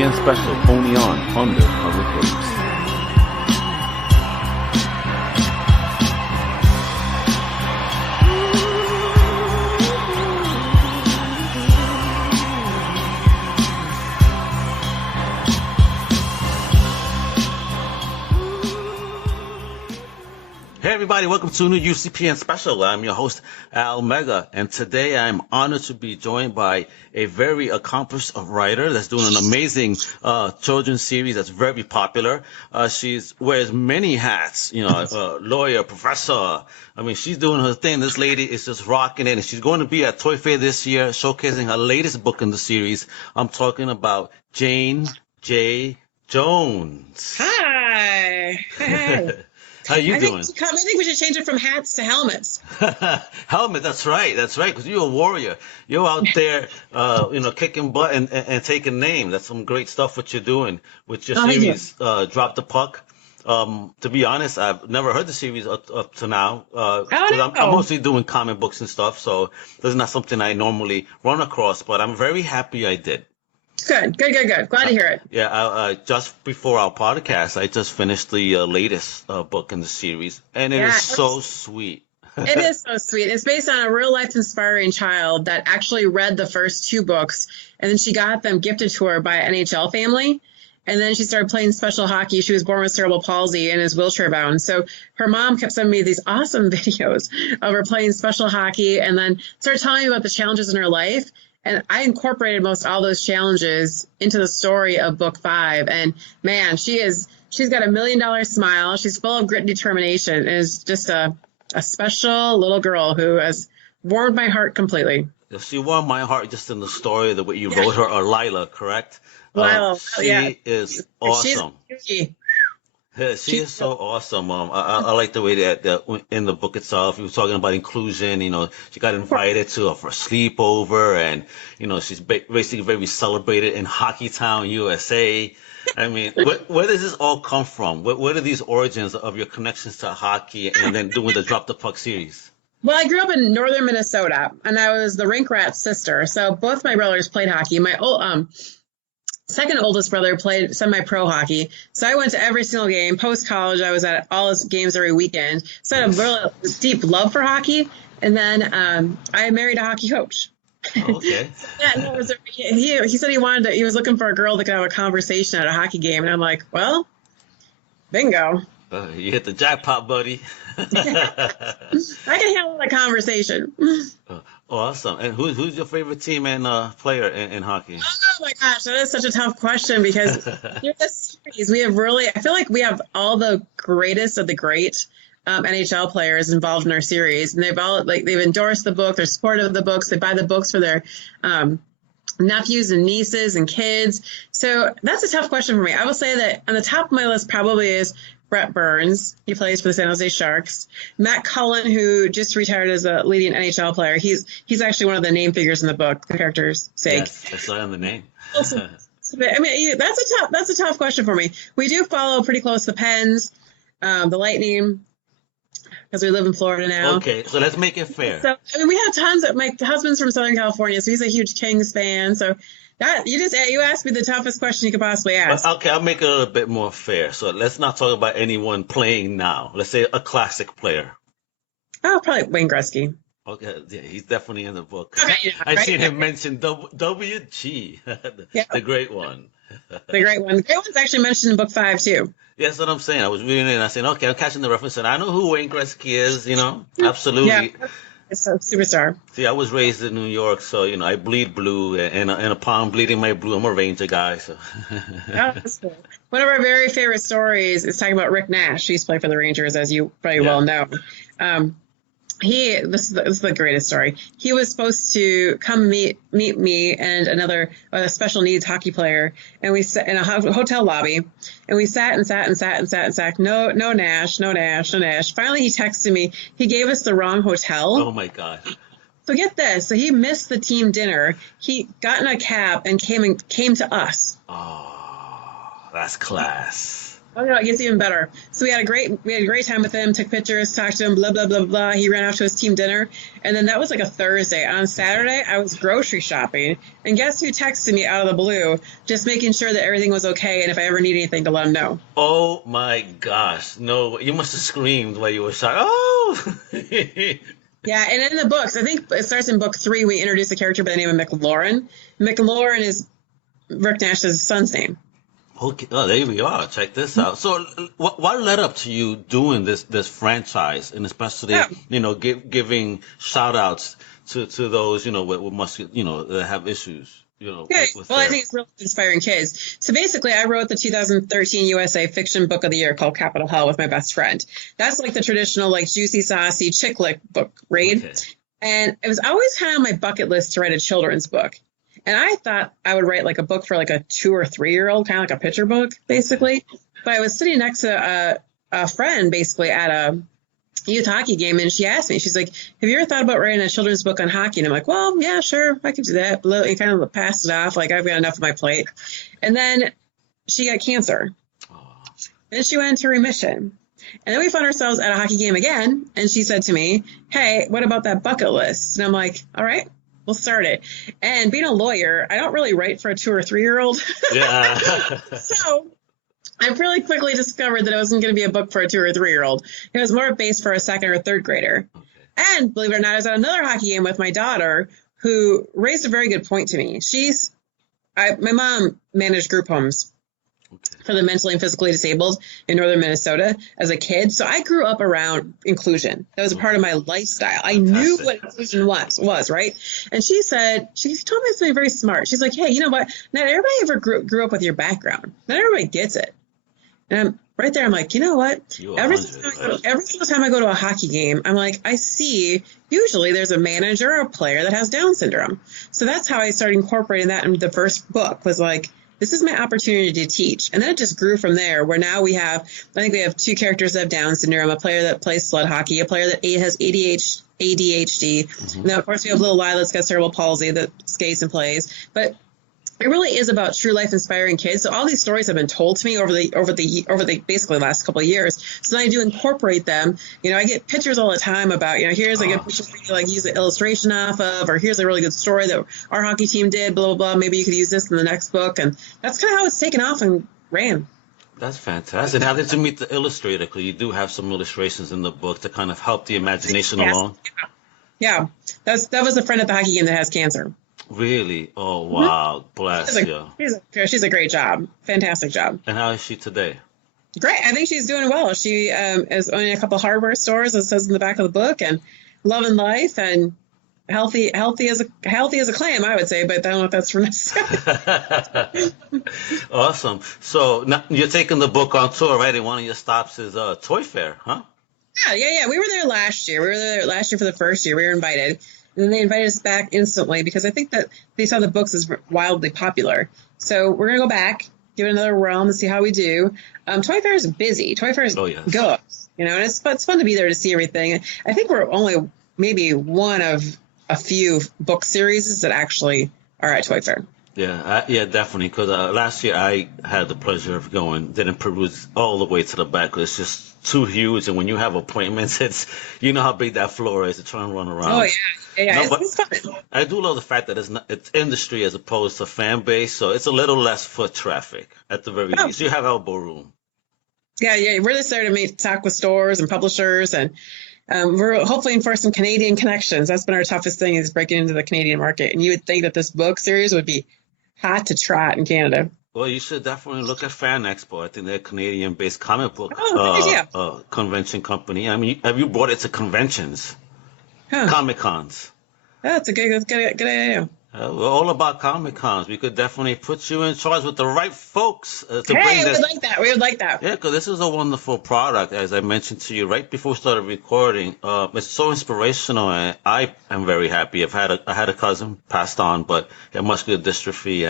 UCPN special only on Undercover Clips. Hey everybody, welcome to a new UCPN special. I'm your host, Al Mega, and today I'm honored to be joined by a very accomplished writer that's doing an amazing children's series that's very popular. She wears many hats, lawyer, professor. I mean, she's doing her thing. This lady is just rocking it, and she's going to be at Toy Fair this year, showcasing her latest book in the series. I'm talking about Jayne J Jones. Hi. Hey. How you doing? I think we should change it from hats to helmets. Helmet, that's right, because you're a warrior. You're out there, kicking butt and taking name. That's some great stuff what you're doing with your series, Drop the Puck. To be honest, I've never heard the series up to now. I'm mostly doing comic books and stuff, so this is not something I normally run across, but I'm very happy I did. Good. Glad to hear it. Yeah, just before our podcast, I just finished the latest book in the series, and it is so sweet. It is so sweet. It's based on a real-life inspiring child that actually read the first two books, and then she got them gifted to her by an NHL family, and then she started playing special hockey. She was born with cerebral palsy and is wheelchair-bound, so her mom kept sending me these awesome videos of her playing special hockey, and then started telling me about the challenges in her life. And I incorporated most all those challenges into the story of book 5. And man, she's got $1 million smile. She's full of grit and determination. And is just a special little girl who has warmed my heart completely. She warmed my heart just in the story, the way you wrote her, or Lila, correct? Wow. She is awesome. She is so awesome. I like the way that in the book itself, you were talking about inclusion. She got invited for a sleepover, and she's basically very celebrated in Hockey Town, USA. I mean, where does this all come from? Where are these origins of your connections to hockey, and then doing the Drop the Puck series? Well, I grew up in northern Minnesota, and I was the rink rat sister. So both my brothers played hockey. My second oldest brother played semi-pro hockey. So I went to every single game. Post-college, I was at all his games every weekend. So I had a really deep love for hockey. And then I married a hockey coach. Okay. He said he was looking for a girl that could have a conversation at a hockey game. And I'm like, well, bingo. You hit the jackpot, buddy. I can handle that conversation. Awesome. And who's your favorite team and player in hockey? Oh my gosh, that is such a tough question because this series I feel like we have all the greatest of the great NHL players involved in our series, and they've endorsed the book, they're supportive of the books, they buy the books for their nephews and nieces and kids. So that's a tough question for me. I will say that on the top of my list probably is Brett Burns. He plays for the San Jose Sharks. Matt Cullen, who just retired as a leading NHL player. He's actually one of the name figures in the book, the character's sake. Yes, I saw on the name. I mean, that's a tough question for me. We do follow pretty close the Pens, the Lightning, because we live in Florida now. Okay, so let's make it fair. So I mean, we have tons of my husband's from Southern California, so he's a huge Kings fan. So that you asked me the toughest question you could possibly ask. Okay, I'll make it a little bit more fair. So let's not talk about anyone playing now. Let's say a classic player. Oh, probably Wayne Gretzky. Okay, yeah, he's definitely in the book. Okay, I've seen him mention WG, the great one. The great one. The great one's actually mentioned in book 5 too. Yeah, that's what I'm saying. I was reading it and I said, okay, I'm catching the reference, and I know who Wayne Gretzky is. Absolutely. Yeah, it's a superstar. See, I was raised in New York, so I bleed blue, and upon bleeding my blue, I'm a Ranger guy. So. Oh, that's cool. One of our very favorite stories is talking about Rick Nash. He used to play for the Rangers, as you probably well know. This is the greatest story. He was supposed to come meet me and a special needs hockey player, and we sat in a hotel lobby, and we sat. No Nash. Finally, he texted me. He gave us the wrong hotel. Oh my God. So get this. So he missed the team dinner. He got in a cab and came to us. Oh, that's class. Oh no, it gets even better. So we had a great time with him, took pictures, talked to him, blah blah blah blah. He ran off to his team dinner, and then that was like a Thursday. On Saturday, I was grocery shopping, and guess who texted me out of the blue, just making sure that everything was okay, and if I ever need anything to let him know. Oh my gosh. No, you must have screamed while you were shot. Oh! Yeah, and in the books, I think it starts in book 3. We introduce a character by the name of McLaurin. McLaurin is Rick Nash's son's name. Okay, oh, there we are. Check this out. So, what led up to you doing this franchise, and especially, Yeah. giving shout outs to those, with muscular, that have issues, Yeah, with well, I their. think it's really inspiring kids. So basically, I wrote the 2013 USA Fiction Book of the Year called Capitol Hell with my best friend. That's like the traditional, like juicy, saucy chick lit book read. Okay. And it was always kind of on my bucket list to write a children's book. And I thought I would write like a book for like a 2 or 3-year-old, kind of like a picture book, basically. But I was sitting next to a friend, basically, at a youth hockey game, and she asked me, she's like, have you ever thought about writing a children's book on hockey? And I'm like, well, yeah, sure, I could do that. And kind of passed it off, like, I've got enough on my plate. And then she got cancer. Oh, Then she went into remission. And then we found ourselves at a hockey game again, and she said to me, hey, what about that bucket list? And I'm like, all right, we'll start it. And being a lawyer, I don't really write for a 2 or 3-year-old. yeah. So I really quickly discovered that it wasn't going to be a book for a 2 or 3-year-old. It was more based for a 2nd or 3rd grader. Okay. And believe it or not, I was at another hockey game with my daughter who raised a very good point to me. My mom managed group homes Okay. for the mentally and physically disabled in northern Minnesota as a kid. So I grew up around inclusion. That was a part of my lifestyle. I knew Fantastic. what inclusion was, right? And she told me something very smart. She's like, hey, you know what? Not everybody ever grew up with your background. Not everybody gets it. And I'm right there. I'm like, you know what? You Every 100. every single time I go to a hockey game, I'm like, I see usually there's a manager or a player that has Down syndrome. So that's how I started incorporating that in the first book, was like, this is my opportunity to teach. And then it just grew from there, where now I think we have 2 characters that have Down syndrome, a player that plays sled hockey, a player that has ADHD. And then, of course, we have little Lila that's got cerebral palsy that skates and plays. But it really is about true life inspiring kids. So all these stories have been told to me over the basically last couple of years. So then I do incorporate them. I get pictures all the time about, here's a good picture for you to like use an illustration off of, or here's a really good story that our hockey team did, blah, blah, blah. Maybe you could use this in the next book. And that's kind of how it's taken off and ran. That's fantastic. How did you meet the illustrator? Because you do have some illustrations in the book to kind of help the imagination Yes. along. Yeah. That was a friend at the hockey game that has cancer. Really? Oh, wow. Bless you. She's a great job. Fantastic job. And how is she today? Great. I think she's doing well. She is owning a couple of hardware stores, as it says in the back of the book, and loving life and healthy as a clam, I would say, but I don't know if that's for necessary. Awesome. So now you're taking the book on tour, right? And one of your stops is Toy Fair, huh? Yeah. We were there last year. We were there last year for the first year. We were invited. And then they invited us back instantly because I think that they saw the books as wildly popular. So we're going to go back, give it another realm and see how we do. Toy Fair is busy. Toy Fair Oh, yes. goes, and it's fun to be there to see everything. I think we're only maybe one of a few book series that actually are at Toy Fair. Yeah, definitely. Because last year I had the pleasure of going, didn't peruse all the way to the back. 'Cause it's just too huge, and when you have appointments, you know how big that floor is to try and run around. Oh yeah. No, but It's fun. I do love the fact that it's industry as opposed to fan base, so it's a little less foot traffic at the very Oh. least. You have elbow room. Yeah. We're just there to talk with stores and publishers, and we're hoping for some Canadian connections. That's been our toughest thing, is breaking into the Canadian market. And you would think that this book series would be hot to trot in Canada. Well, you should definitely look at Fan Expo. I think they're a Canadian-based comic book convention company. I mean, have you brought it to conventions, Huh. Comic Cons? That's a good idea. We're all about Comic Cons. We could definitely put you in charge with the right folks to bring Hey, we this. would like that. We would like that. Yeah, because this is a wonderful product, as I mentioned to you right before we started recording. It's so inspirational, and I am very happy. I had a cousin passed on, but he had muscular dystrophy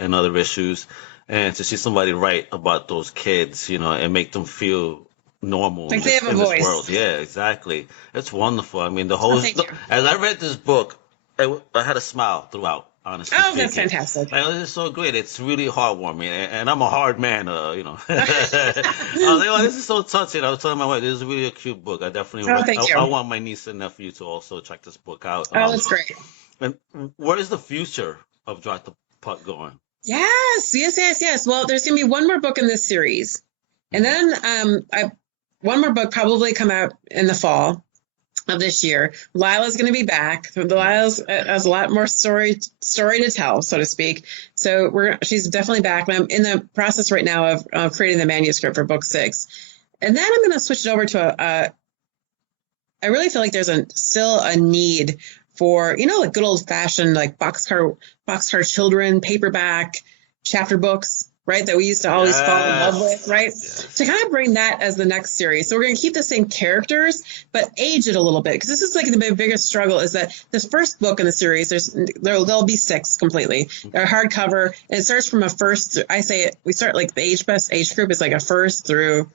and other issues, and to see somebody write about those kids, and make them feel normal Like they have a in this voice. world. Yeah, exactly. It's wonderful. I mean, the whole. Thank you. As I read this book, I had a smile throughout. honestly Oh, that's speaking. fantastic. Like, it's so great. It's really heartwarming, and I'm a hard man, I was like, oh, this is so touching. I was telling my wife, this is really a cute book. I definitely, Oh, thank I you. want my niece and nephew to also check this book out. Oh, that's great. And where is the future of Drop the Puck going? Yes, yes, yes, yes. Well, there's going to be one more book in this series. And then one more book probably come out in the fall of this year. Lila's going to be back. Lila's has a lot more story to tell, so to speak. So she's definitely back. And I'm in the process right now of creating the manuscript for book 6. And then I'm going to switch it over to I really feel like there's still a need for, like good old fashioned like boxcar children, paperback chapter books, right? That we used to always fall in love with, right? Yes. To kind of bring that as the next series. So we're going to keep the same characters, but age it a little bit. Because this is like the biggest struggle is that this first book in the series, there'll be 6 completely. They're hardcover, and it starts from we start like the best age group is like a first through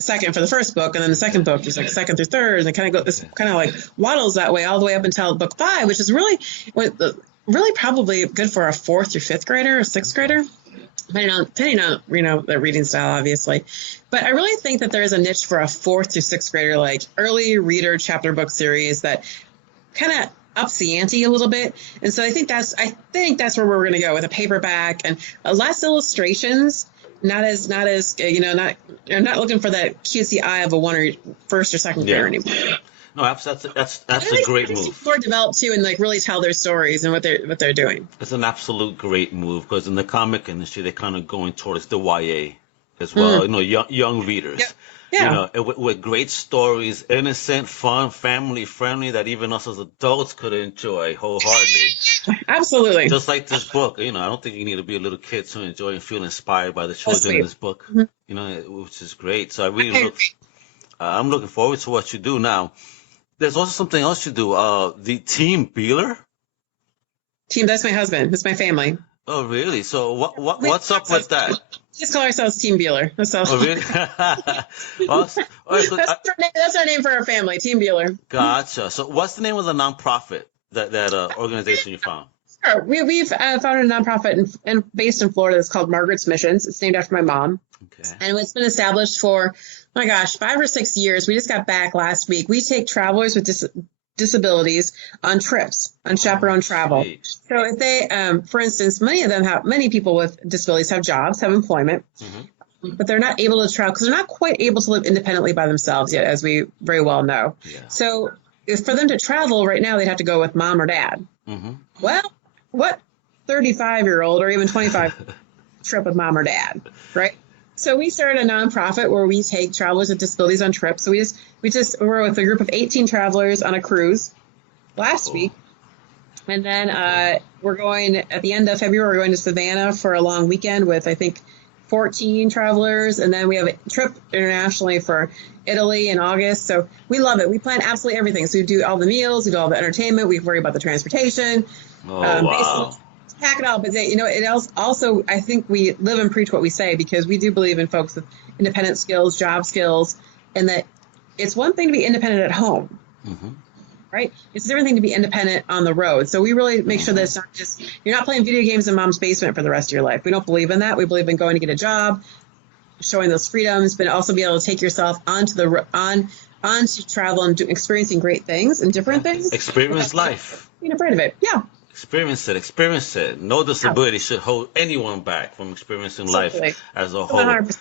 second for the first book, and then the second book is like second through third, and it kind of like waddles that way all the way up until book 5, which is really probably good for a 4th through 5th grader or 6th grader, depending on their reading style, obviously. But I really think that there is a niche for a 4th through 6th grader, like early reader chapter book series that kind of ups the ante a little bit. And so I think that's where we're going to go with a paperback and less illustrations. Not as you're not looking for that cutesy eye of a first or second grader anymore. No, that's a great move. More developed too, and like really tell their stories and what they're doing. It's an absolute great move because in the comic industry they're kind of going towards the YA as well. Young readers. Yep. Yeah. With great stories, innocent, fun, family friendly that even us as adults could enjoy wholeheartedly. Absolutely. Just like this book, I don't think you need to be a little kid to enjoy and feel inspired by the children in this book. Which is great. So I'm looking forward to what you do now. There's also something else you do. The Team Beeler. That's my husband. That's my family. Oh, really? So what's up with that? We just call ourselves Team Beeler. Oh, really? That's our name for our family, Team Beeler. Gotcha. So what's the name of the nonprofit that organization you found? Sure. We've founded a nonprofit based in Florida that's called Margaret's Missions. It's named after my mom. Okay. And it's been established for, 5 or 6 years. We just got back last week. We take travelers with disabilities on trips, on chaperone travel. Sweet. So if they, for instance, many people with disabilities have jobs, have employment, but they're not able to travel because they're not quite able to live independently by themselves yet, as we very well know. Yeah. So for them to travel right now, they'd have to go with mom or dad. Well, what 35-year-old or even 25 trip with mom or dad, right? So we started a nonprofit where we take travelers with disabilities on trips. So we're with a group of 18 travelers on a cruise last week. And then we're going at the end of February, we're going to Savannah for a long weekend with, I think, 14 travelers. And then we have a trip internationally for Italy in August. So we love it. We plan absolutely everything. So we do all the meals, we do all the entertainment, we worry about the transportation. Wow. Pack it all, but it also, I think we live and preach what we say, because we do believe in folks with independent skills, job skills, and that it's one thing to be independent at home, right? It's a different thing to be independent on the road. So we really make sure that it's not just, you're not playing video games in mom's basement for the rest of your life. We don't believe in that. We believe in going to get a job, showing those freedoms, but also be able to take yourself onto travel and experiencing great things and different things. Experience life. Being afraid of it. Yeah. Experience it. No disability should hold anyone back from experiencing life as a whole. 100%.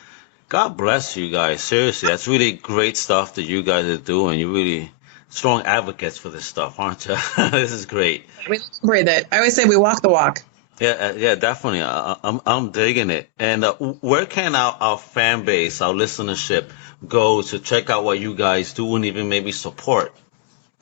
God bless you guys. Seriously, that's really great stuff that you guys are doing. You're really strong advocates for this stuff, aren't you? This is great. We breathe it. I always say we walk the walk. Yeah, definitely. I'm digging it. And where can our fan base, our listenership, go to check out what you guys do and even maybe support?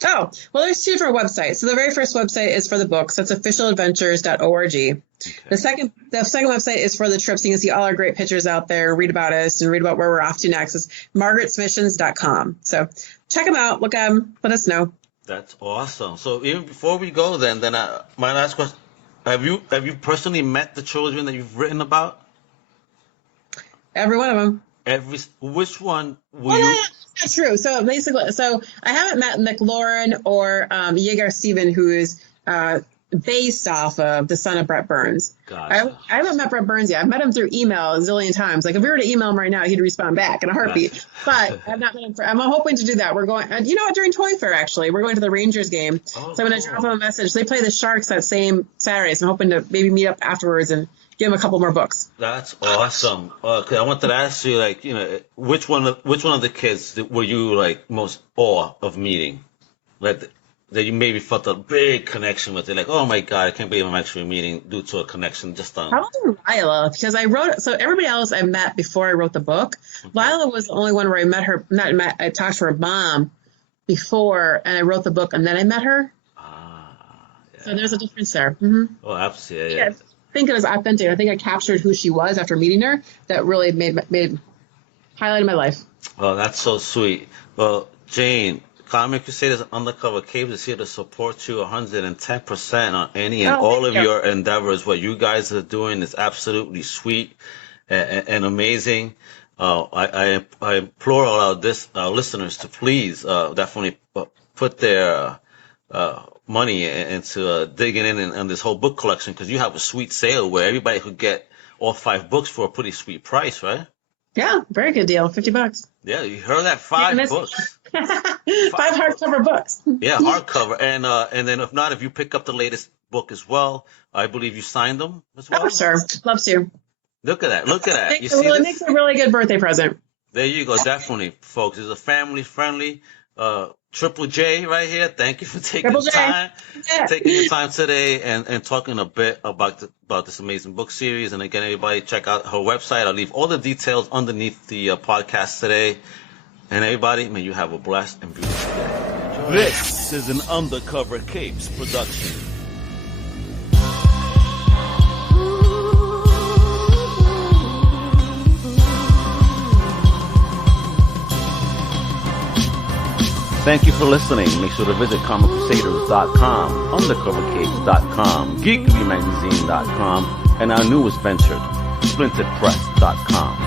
Oh, well, there's 2 different websites. So the very first website is for the books. That's officialadventures.org. Okay. The second website is for the trips. You can see all our great pictures out there, read about us, and read about where we're off to next. It's margaretsmissions.com. So check them out. Look at them. Let us know. That's awesome. So even before we go, then my last question: Have you personally met the children that you've written about? Every one of them. Which one will you? That's true. So basically, I haven't met McLaurin or Yeager Stephen, who is based off of the son of Brett Burns. Gotcha. I haven't met Brett Burns yet. I've met him through email a zillion times. Like if we were to email him right now, he'd respond back in a heartbeat. Gotcha. But I've not met him. I'm hoping to do that. We're going, during Toy Fair, actually. We're going to the Rangers game. Oh, so I'm going to drop him a message. They play the Sharks that same Saturday. So I'm hoping to maybe meet up afterwards and give him a couple more books. That's awesome. 'Cause I wanted to ask you, like, which one of the kids were you like most awe of meeting? Like that you maybe felt a big connection with it, like, oh my God, I can't believe I'm actually meeting due to a connection just on. Probably Lila, because I wrote, so everybody else I met before I wrote the book. Lila was the only one where I met her, I talked to her mom before, and I wrote the book, and then I met her. Yeah. So there's a difference there. Mm-hmm. Oh, absolutely. Yeah. I think it was authentic. I think I captured who she was after meeting her. That really highlighted my life. Oh, that's so sweet. Well, Jayne, Comic Crusaders Undercover Capes is here to support you 110% on any and all of your endeavors. What you guys are doing is absolutely sweet and amazing. I implore all our listeners to please definitely put their money into digging in on this whole book collection, because you have a sweet sale where everybody could get all 5 books for a pretty sweet price, right? Yeah, very good deal. $50. Yeah, you heard that. 5 books. 5 hardcover books. Yeah, hardcover. And then if you pick up the latest book as well, I believe you signed them as well. Oh, sure. Love to. Look at that. You see it makes a really good birthday present. There you go. Definitely, folks. It's a family-friendly Triple J right here. Thank you for taking the time, taking your time today and talking a bit about this amazing book series. And again, everybody check out her website. I'll leave all the details underneath the podcast today. And everybody, may you have a blessed and beautiful day. This is an Undercover Capes production. Thank you for listening. Make sure to visit ComicCrusaders.com, UndercoverCapes.com, GeeklyMagazine.com, and our newest venture, SplintedPress.com.